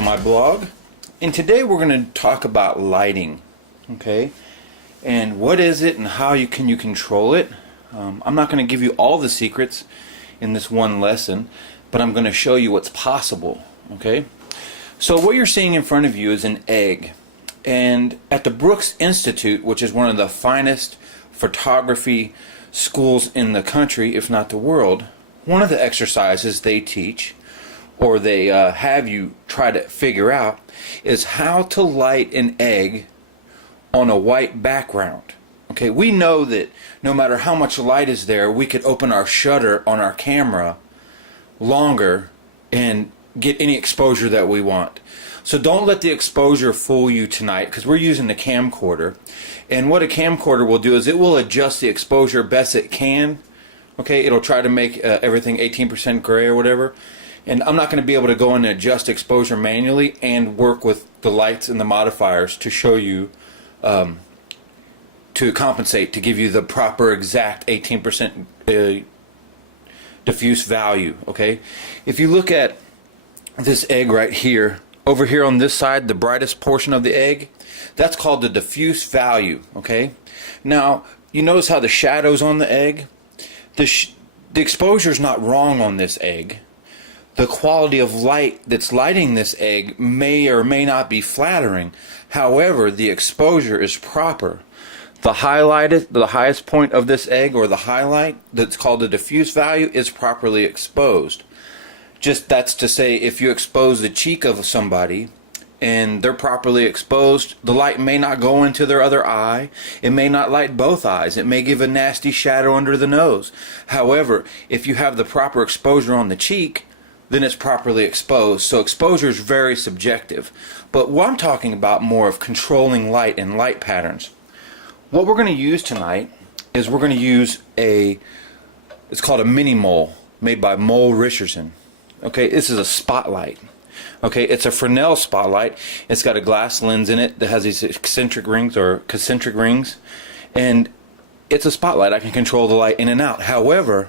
to my blog, and today we're going to talk about lighting, okay, and what is it and how you control it. I'm not going to give you all the secrets in this one lesson, but I'm going to show you what's possible, okay. So what you're seeing in front of you is an egg, and at the Brooks Institute, which is one of the finest photography schools in the country, if not the world, one of the exercises they teach, or they have you try to figure out, is how to light an egg on a white background. Okay, we know that no matter how much light is there, we could open our shutter on our camera longer and get any exposure that we want. So don't let the exposure fool you tonight, because we're using the camcorder, and what a camcorder will do is it will adjust the exposure best it can. Okay, it'll try to make everything 18% gray or whatever, and I'm not going to be able to go in and adjust exposure manually and work with the lights and the modifiers to show you to compensate, to give you the proper exact 18% diffuse value. Okay, if you look at this egg right here, over here on this side, the brightest portion of the egg, that's called the diffuse value. Okay, now you notice how the shadows on the egg, the exposure is not wrong on this egg. The quality of light that's lighting this egg may or may not be flattering. However, the exposure is proper. The highest point of this egg, or the highlight, that's called the diffuse value, is properly exposed. That's to say, if you expose the cheek of somebody and they're properly exposed, the light may not go into their other eye. It may not light both eyes. It may give a nasty shadow under the nose. However, if you have the proper exposure on the cheek, then it's properly exposed. So exposure is very subjective. But what I'm talking about more of controlling light and light patterns. What we're going to use tonight is we're going to use it's called a mini mole, made by Mole Richardson. Okay, this is a spotlight. Okay, it's a Fresnel spotlight. It's got a glass lens in it that has these eccentric rings or concentric rings, and it's a spotlight. I can control the light in and out. However,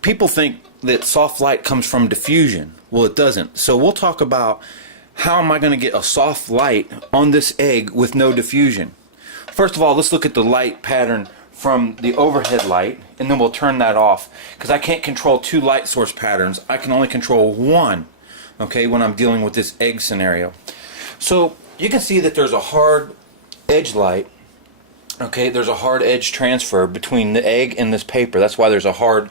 people think that soft light comes from diffusion. Well, it doesn't. So we'll talk about how am I going to get a soft light on this egg with no diffusion. First of all, let's look at the light pattern from the overhead light, and then we'll turn that off, because I can't control two light source patterns. I can only control one, okay, when I'm dealing with this egg scenario. So you can see that there's a hard edge light. Okay, there's a hard edge transfer between the egg and this paper. That's why there's a hard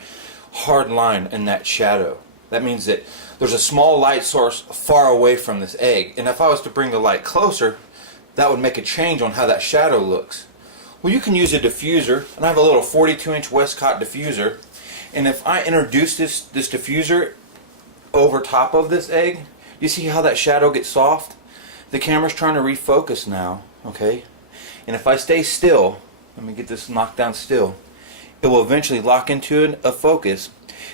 line in that shadow. That means that there's a small light source far away from this egg, and if I was to bring the light closer, that would make a change on how that shadow looks. Well, you can use a diffuser, and I have a little 42-inch Westcott diffuser, and if I introduce this diffuser over top of this egg, you see how that shadow gets soft? The camera's trying to refocus now, okay? And if I stay still, let me get this knocked down still, it will eventually lock into a focus.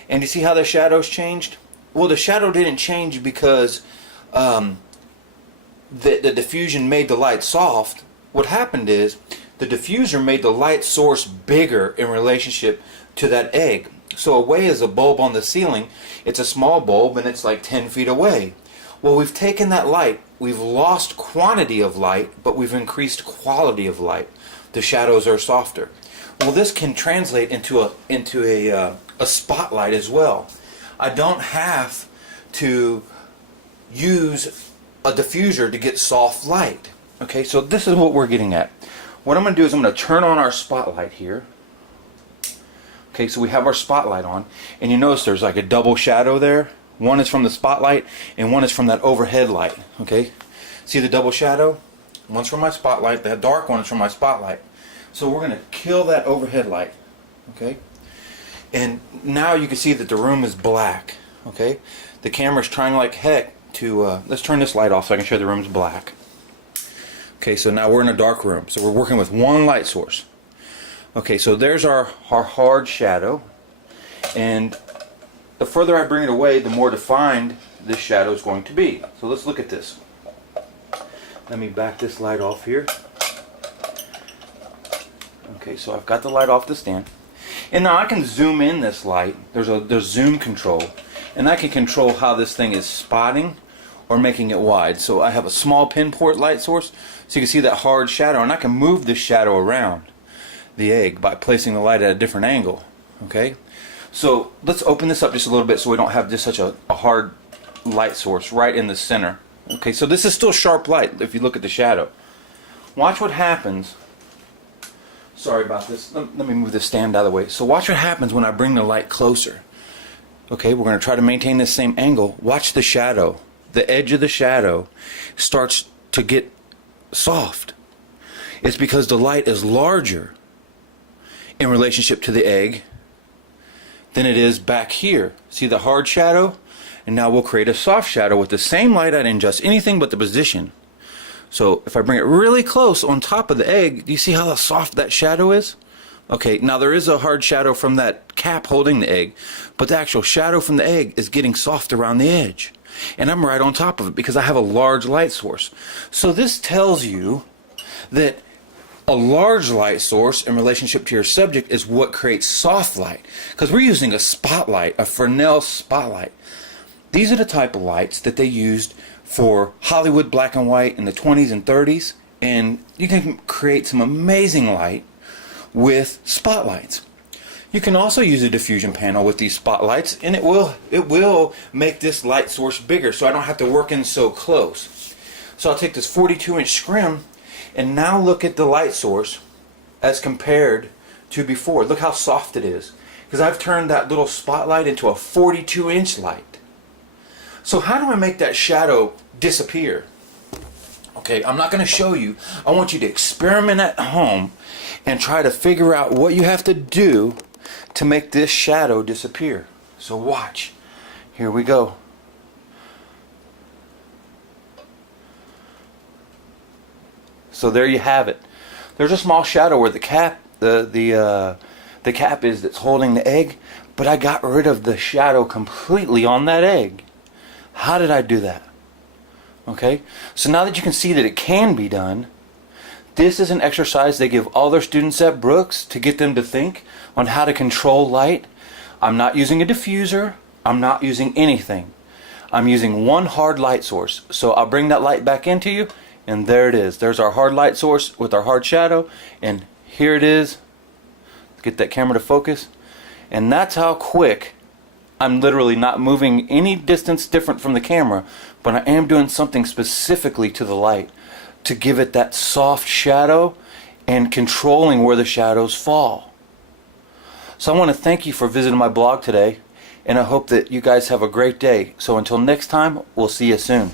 And you see how the shadows changed? Well, the shadow didn't change because the diffusion made the light soft. What happened is the diffuser made the light source bigger in relationship to that egg. So away is a bulb on the ceiling. It's a small bulb and it's like 10 feet away. Well, we've taken that light, we've lost quantity of light, but we've increased quality of light. The shadows are softer. Well, this can translate into a spotlight as well. I don't have to use a diffuser to get soft light. Okay, so this is what we're getting at. What I'm going to do is I'm going to turn on our spotlight here. Okay, so we have our spotlight on, and you notice there's like a double shadow there. One is from the spotlight and one is from that overhead light. Okay, see the double shadow? One's from my spotlight, the dark one is from my spotlight. So we're going to kill that overhead light. Okay, and now you can see that the room is black. Okay, the camera's trying like heck to let's turn this light off so I can show the room's black. Okay, so now we're in a dark room, so we're working with one light source. Okay, so there's our hard shadow, and the further I bring it away, the more defined this shadow is going to be. So let's look at this. Let me back this light off here. Okay, so I've got the light off the stand, and now I can zoom in this light. There's zoom control, and I can control how this thing is spotting or making it wide. So I have a small pinpoint light source, so you can see that hard shadow, and I can move this shadow around the egg by placing the light at a different angle. Okay, so let's open this up just a little bit so we don't have just such a hard light source right in the center. Okay, so this is still sharp light if you look at the shadow. Watch what happens. Sorry about this. Let me move this stand out of the way. So watch what happens when I bring the light closer. Okay, we're going to try to maintain this same angle. Watch the shadow. The edge of the shadow starts to get soft. It's because the light is larger in relationship to the egg than it is back here. See the hard shadow? And now we'll create a soft shadow with the same light. I didn't adjust anything but the position. So if I bring it really close on top of the egg, do you see how soft that shadow is? Okay, now there is a hard shadow from that cap holding the egg, but the actual shadow from the egg is getting soft around the edge. And I'm right on top of it because I have a large light source. So this tells you that a large light source in relationship to your subject is what creates soft light. Because we're using a spotlight, a Fresnel spotlight. These are the type of lights that they used for Hollywood black and white in the 20s and 30s. And you can create some amazing light with spotlights. You can also use a diffusion panel with these spotlights, and it will make this light source bigger, so I don't have to work in so close. So I'll take this 42-inch scrim and now look at the light source as compared to before. Look how soft it is, because I've turned that little spotlight into a 42-inch light. So how do I make that shadow disappear? Okay, I'm not going to show you. I want you to experiment at home and try to figure out what you have to do to make this shadow disappear. So watch. Here we go. So there you have it. There's a small shadow where the cap the cap is that's holding the egg, but I got rid of the shadow completely on that egg. How did I do that? Okay, so now that you can see that it can be done, this is an exercise they give all their students at Brooks to get them to think on how to control light. I'm not using a diffuser. I'm not using anything. I'm using one hard light source. So I'll bring that light back into you, and there it is. There's our hard light source with our hard shadow, and here it is. Get that camera to focus. And that's how quick. I'm literally not moving any distance different from the camera, but I am doing something specifically to the light to give it that soft shadow and controlling where the shadows fall. So I want to thank you for visiting my blog today, and I hope that you guys have a great day. So until next time, we'll see you soon.